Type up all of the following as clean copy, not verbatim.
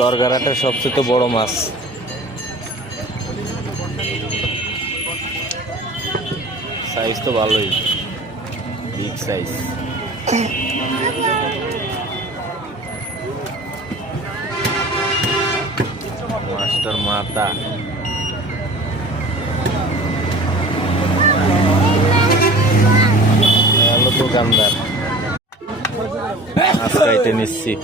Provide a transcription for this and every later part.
দরগারাটের সবচেয়ে বড় মাছ। সাইজ তো ভালোই, বিগ সাইজ। মাস্টার মাতা হ্যালো দোকানদার, মাছ খাইতে নিচ্ছি।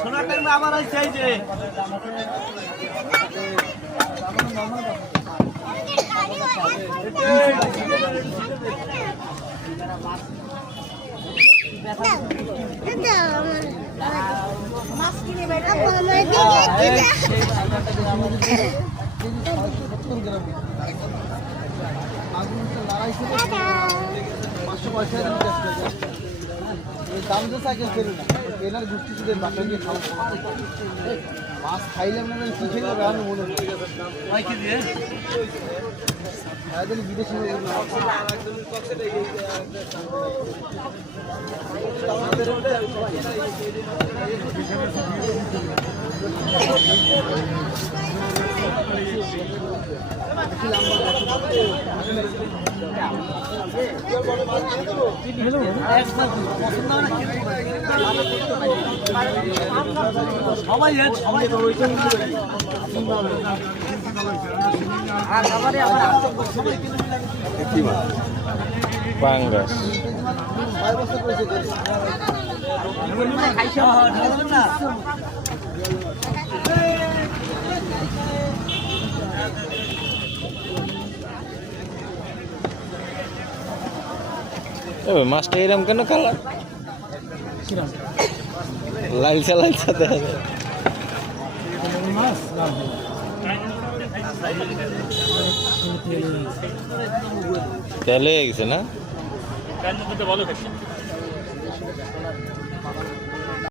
সোনাটার আবার আছে এই যে মাছ কিনে বাইরে দাম তো সাইকেল ফেরি না এনার গুষ্টি সুদের বাকি খাও মাছ খাইলাম না কি খেয়ে যাবে আমি মনে হয় কি দিয়ে বিদেশি সবাই পাঙ্গাস। মাছটা এরকম কেন কালার? লালচা লালচা দেখা যায়। তেলে গেছে না?